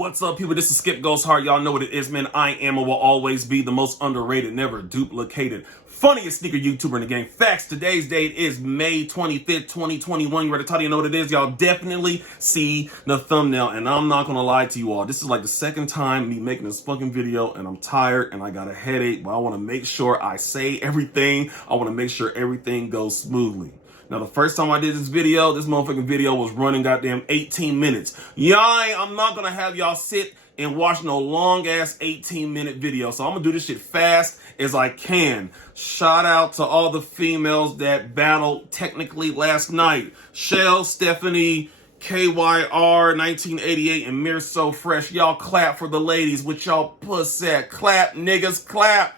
What's up, people? This is Skipgoeshard. Y'all know what it is, man. I am and will always be the most underrated, never duplicated, funniest sneaker YouTuber in the game. Facts, today's date is May 25th, 2021. You ready to tell you know what it is? Y'all definitely see the thumbnail, and I'm not gonna lie to you all. This is like the second time me making this fucking video, and I'm tired, and I got a headache, but I want to make sure I say everything. I want to make sure everything goes smoothly. Now, the first time I did this motherfucking video was running goddamn 18 minutes. I'm not gonna have y'all sit and watch no long-ass 18-minute video. So I'm gonna do this shit fast as I can. Shout out to all the females that battled technically last night. Shell, Stephanie, KYR, 1988, and Mir So Fresh. Y'all clap for the ladies with y'all puss at. Clap, niggas, clap.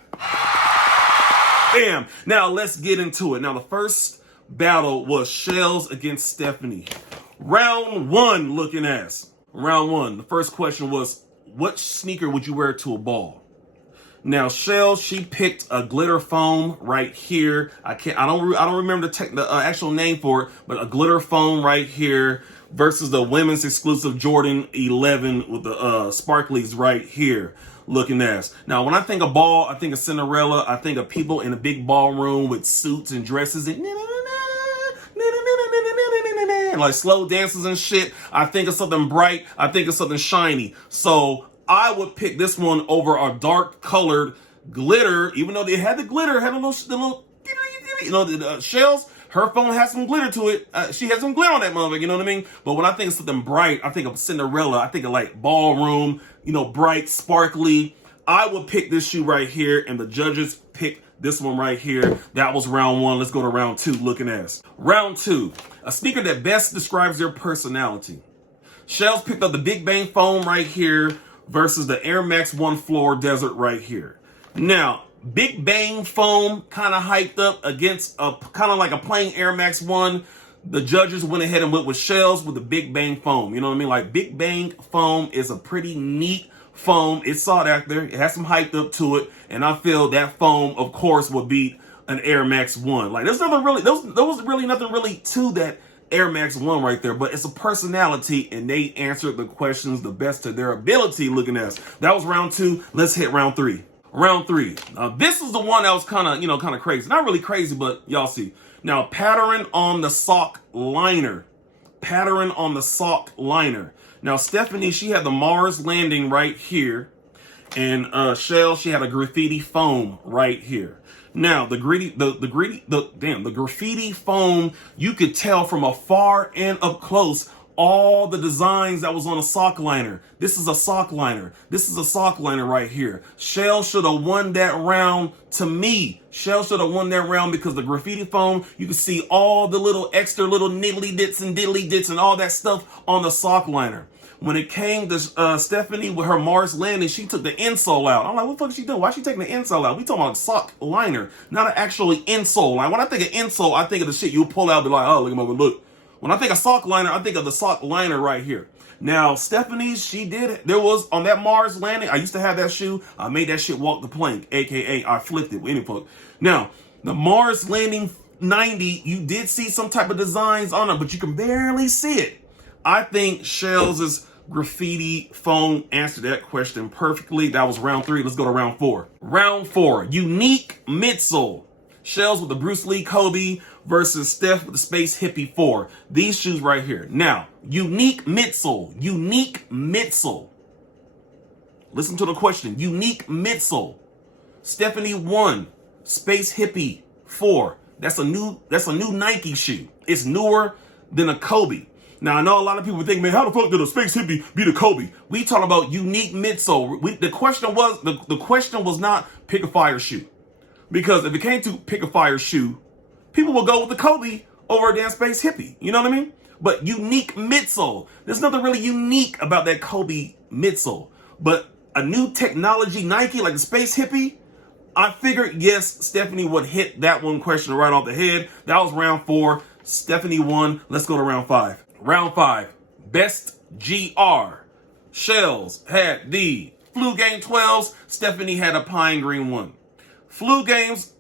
Bam. Now, let's get into it. Now, the first battle was Shells against Stephanie. Round one, looking ass. Round one. The first question was, what sneaker would you wear to a ball? Now, Shells, she picked a glitter foam right here. I don't remember the actual name for it, but a glitter foam right here versus the women's exclusive Jordan 11 with the sparklies right here. Looking ass. Now, when I think of ball, I think of Cinderella. I think of people in a big ballroom with suits and dresses and like slow dances and shit. I think of something bright. I think of something shiny. So I would pick this one over a dark colored glitter, even though they had the glitter, had a little you know, the Shells. Her phone has some glitter to it. She has some glitter on that motherfucker, you know what I mean? But when I think of something bright, I think of Cinderella. I think of like ballroom, you know, bright, sparkly. I would pick this shoe right here, and the judges picked this one right here. That was round one. Let's go to round two, looking ass. Round two, a sneaker that best describes their personality. Shells picked up the Big Bang foam right here versus the Air Max 1 Floor Desert right here. Now, Big Bang foam kind of hyped up against a kind of like a plain Air Max 1. The judges went ahead and went with Shells with the Big Bang foam. You know what I mean? Like, Big Bang foam is a pretty neat foam. It's sought after. It has some hyped up to it. And I feel that foam, of course, will beat an Air Max 1. Like, there's nothing really, there was really nothing really to that Air Max 1 right there, but it's a personality, and they answered the questions the best to their ability, looking at us. That was round two. Let's hit round three. Round three. This is the one that was kind of crazy. Not really crazy, but y'all see. Now, pattern on the sock liner. Pattern on the sock liner. Now, Stephanie, she had the Mars landing right here. And Shell, she had a graffiti foam right here. Now, the graffiti foam, you could tell from afar and up close all the designs that was on a sock liner. This is a sock liner. This is a sock liner right here. Shell should have won that round to me. Shell should have won that round because the graffiti foam, you can see all the little extra little niddly dits and diddly dits and all that stuff on the sock liner. When it came to Stephanie with her Mars landing, she took the insole out. I'm like, what the fuck is she doing? Why is she taking the insole out? We talking about sock liner, not an actually insole. Like, when I think of insole, I think of the shit you pull out and be like, oh, look at my look. When I think of sock liner, I think of the sock liner right here. Now, Stephanie, there was, on that Mars landing, I used to have that shoe. I made that shit walk the plank, AKA I flipped it. Any fuck. Now, the Mars landing 90, you did see some type of designs on it, but you can barely see it. I think Shells' graffiti foam answered that question perfectly. That was round three. Let's go to round four. Round four, unique midsole. Shells with the Bruce Lee Kobe versus Steph with the Space Hippie 4. These shoes right here. Now, unique midsole. Unique midsole. Listen to the question. Unique midsole. Stephanie 1, Space Hippie 4. That's a new Nike shoe. It's newer than a Kobe. Now, I know a lot of people think, man, how the fuck did a Space Hippie beat a Kobe? We talking about unique midsole. The question was not pick a fire shoe. Because if it came to pick a fire shoe, people will go with the Kobe over a damn Space Hippie. You know what I mean? But unique midsole. There's nothing really unique about that Kobe midsole. But a new technology Nike like the Space Hippie, I figured, yes, Stephanie would hit that one question right off the head. That was round four. Stephanie won. Let's go to round five. Round five. Best GR. Shells had the Flu Game 12s. Stephanie had a Pine Green one. Flu Games,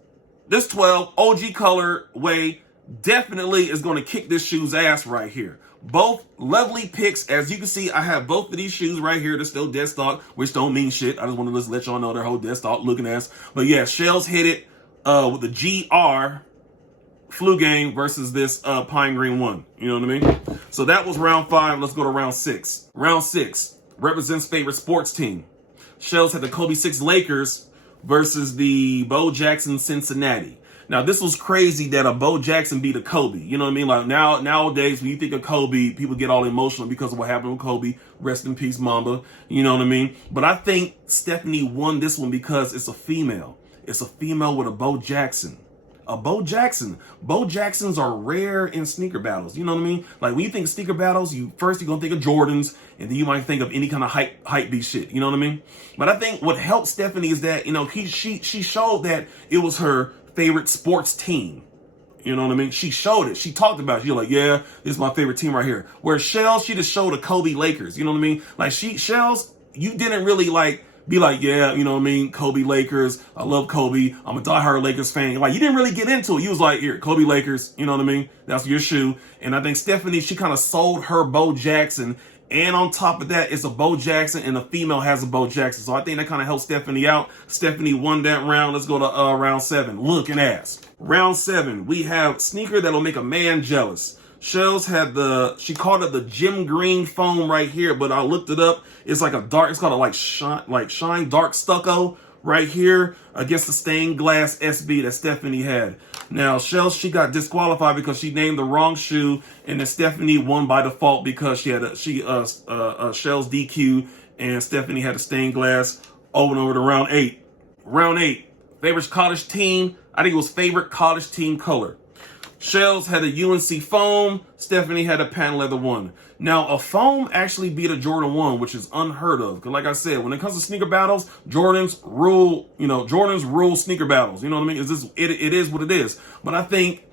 this 12, OG colorway, definitely is going to kick this shoe's ass right here. Both lovely picks. As you can see, I have both of these shoes right here. They're still dead stock, which don't mean shit. I just want to let y'all know they're whole dead stock looking ass. But yeah, Shells hit it with the GR flu game versus this pine green one. You know what I mean? So that was round 5. Let's go to round 6. Round 6 represents favorite sports team. Shells had the Kobe 6 Lakers versus the Bo Jackson Cincinnati. Now, this was crazy that a Bo Jackson beat a Kobe. You know what I mean? Like nowadays, when you think of Kobe, people get all emotional because of what happened with Kobe. Rest in peace, Mamba. You know what I mean? But I think Stephanie won this one because it's a female. It's a female with a Bo Jackson. A Bo Jackson. Bo Jacksons are rare in sneaker battles. You know what I mean? Like when you think sneaker battles, you're gonna think of Jordans, and then you might think of any kind of hype beast shit. You know what I mean? But I think what helped Stephanie is that, you know, she showed that it was her favorite sports team. You know what I mean? She showed it. She talked about it. You're like, yeah, this is my favorite team right here. Whereas Shells, she just showed the Kobe Lakers. You know what I mean? Like Shells, you didn't really like be like, yeah, you know what I mean? Kobe Lakers. I love Kobe. I'm a diehard Lakers fan. Like, you didn't really get into it. You was like, here, Kobe Lakers. You know what I mean? That's your shoe. And I think Stephanie, she kind of sold her Bo Jackson. And on top of that, it's a Bo Jackson, and the female has a Bo Jackson. So I think that kind of helped Stephanie out. Stephanie won that round. Let's go to round 7. Looking ass. Round 7, we have sneaker that'll make a man jealous. Shells had she called it the gym green foam right here, but I looked it up. It's like it's called a shine dark stucco right here against the stained glass SB that Stephanie had. Now, Shells, she got disqualified because she named the wrong shoe, and then Stephanie won by default because Shells DQ, and Stephanie had a stained glass over to round 8. Round 8, favorite college team. I think it was favorite college team color. Shells had a UNC foam. Stephanie had a patent leather one. Now, a foam actually beat a Jordan 1, which is unheard of. Because like I said, when it comes to sneaker battles, Jordans rule sneaker battles. You know what I mean? It is what it is. But I think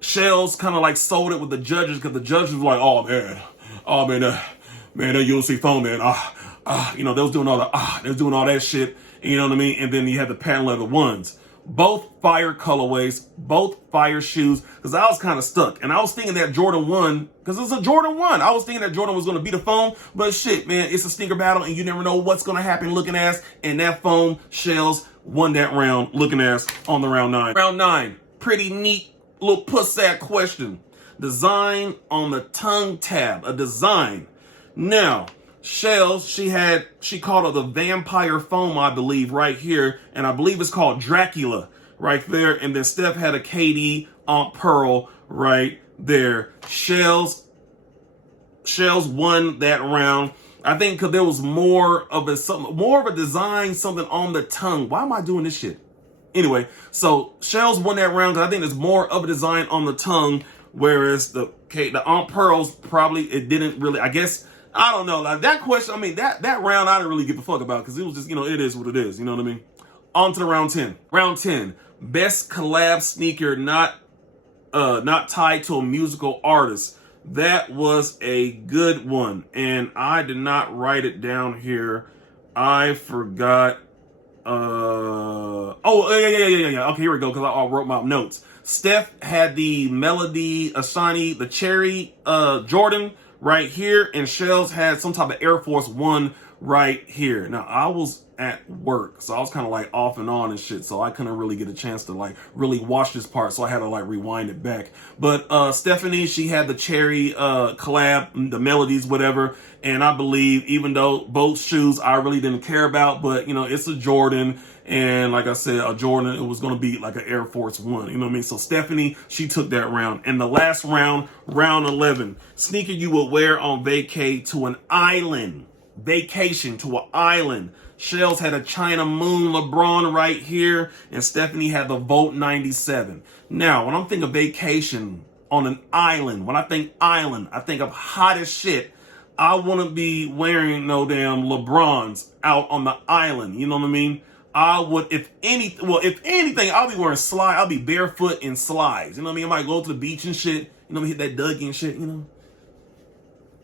Shells kind of like sold it with the judges, because the judges were like, oh man, that UNC foam, man. They was doing all that shit. You know what I mean? And then you had the patent leather ones. Both fire colorways, both fire shoes, because I was kind of stuck. And I was thinking that Jordan 1, because it's a Jordan 1. I was thinking that Jordan was going to beat a foam, but shit, man, it's a sneaker battle, and you never know what's going to happen looking ass. And that foam, Shells, won that round looking ass on the round 9. Round 9, pretty neat little puss-sack question. Design on the tongue tab, a design. Now, Shells, she called it the vampire foam, I believe, right here. And I believe it's called Dracula right there. And then Steph had a KD Aunt Pearl right there. Shells won that round. I think because there was more of a design, something on the tongue. Why am I doing this shit? Anyway, so Shells won that round because I think there's more of a design on the tongue, whereas the Aunt Pearls it didn't really, I guess. I don't know. Like that question, I mean, that round I didn't really give a fuck about, because it was just, it is what it is. You know what I mean? On to the round 10. Round 10. Best collab sneaker not tied to a musical artist. That was a good one. And I did not write it down here. I forgot. Yeah. Okay, here we go, because I wrote my notes. Steph had the Melody Asani, the Cherry Jordan right here, and Shells had some type of Air Force One right here. Now, I was at work, so I was kind of like off and on and shit, so I couldn't really get a chance to like really watch this part, so I had to like rewind it back. But Stephanie, she had the Cherry collab, the Melodies, whatever, and I believe, even though both shoes I really didn't care about, but it's a Jordan, and like I said, a Jordan, it was going to be like an Air Force One. You know what I mean? So Stephanie, she took that round. And the last round, round 11, sneaker you would wear on vacation to an island. Shells had a China Moon LeBron right here, and Stephanie had the Volt 97. Now, when I'm thinking vacation on an island, when I think island, I think of hot as shit. I wouldn't be wearing no damn LeBrons out on the island. You know what I mean? I would, if anything, I'll be wearing slides. I'll be barefoot in slides. You know what I mean? I might go to the beach and shit. Hit that Dougie and shit.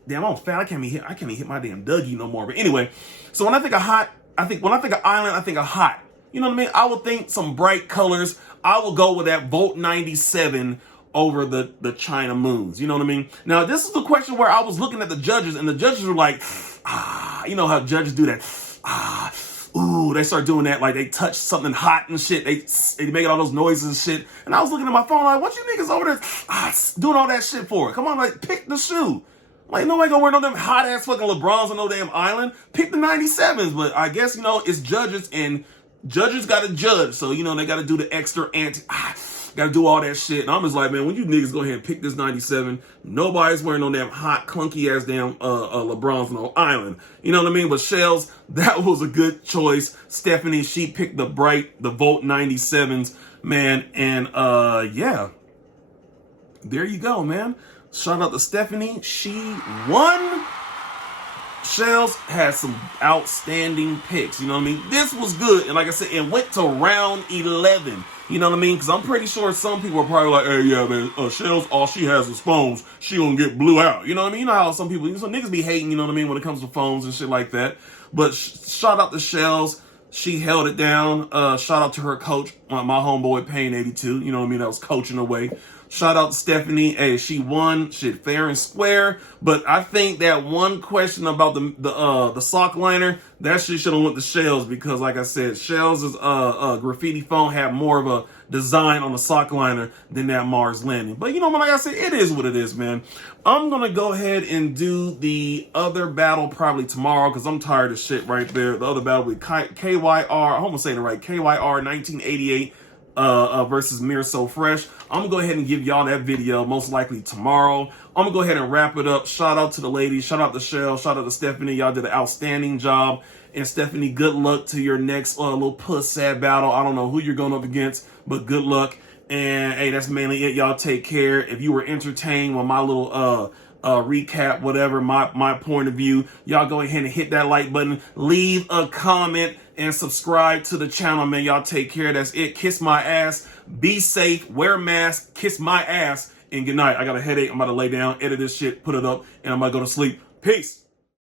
Damn, I'm fat. I can't even hit my damn Dougie no more. But anyway, so when I think of hot, when I think of island, I think of hot. You know what I mean? I would think some bright colors. I will go with that Volt 97 over the China Moons. You know what I mean? Now, this is the question where I was looking at the judges, and the judges were like, you know how judges do that? Ooh, they start doing that, like they touch something hot and shit. They make all those noises and shit. And I was looking at my phone like, what you niggas over there doing all that shit for? Come on, like, pick the shoe. Like, nobody gonna wear no damn hot ass fucking LeBrons on no damn island. Pick the 97s. But I guess, you know, it's judges, and judges gotta judge. So, you know, they gotta do the extra gotta do all that shit. And I'm just like, man, when you niggas go ahead and pick this 97, nobody's wearing no damn hot, clunky ass damn LeBrons on no island. You know what I mean? But Shells, that was a good choice. Stephanie, she picked the Volt 97s, man. And yeah, there you go, man. Shout out to Stephanie. She won. Shells had some outstanding picks. You know what I mean? This was good. And like I said, it went to round 11. You know what I mean? Because I'm pretty sure some people are probably like, hey, yeah, man, Shells, all she has is phones. She gonna get blew out. You know what I mean? You know how some niggas be hating, you know what I mean, when it comes to phones and shit like that. But shout out to Shells. She held it down. Shout out to her coach, my homeboy, Payne 82. You know what I mean? That was coaching away. Shout out to Stephanie. Hey, she won shit fair and square. But I think that one question about the sock liner, that shit should have went to Shells, because like I said, Shells' graffiti phone had more of a design on the sock liner than that Mars Landing. But you know, like I said, it is what it is, man. I'm gonna go ahead and do the other battle probably tomorrow, because I'm tired of shit right there. The other battle with KYR, I'm gonna say it right, KYR 1988 versus Mirror So Fresh. I'm gonna go ahead and give y'all that video most likely tomorrow. I'm gonna go ahead and wrap it up. Shout out to the ladies, shout out to Shell, shout out to Stephanie. Y'all did an outstanding job. And Stephanie, good luck to your next little puss sad battle. I don't know who you're going up against, but good luck. And hey, that's mainly it. Y'all take care. If you were entertained with my little recap, whatever, my point of view, y'all go ahead and hit that like button, leave a comment, and subscribe to the channel, man. Y'all take care. That's it. Kiss my ass. Be safe. Wear a mask. Kiss my ass. And good night. I got a headache. I'm about to lay down, edit this shit, put it up, and I'm about to go to sleep. Peace.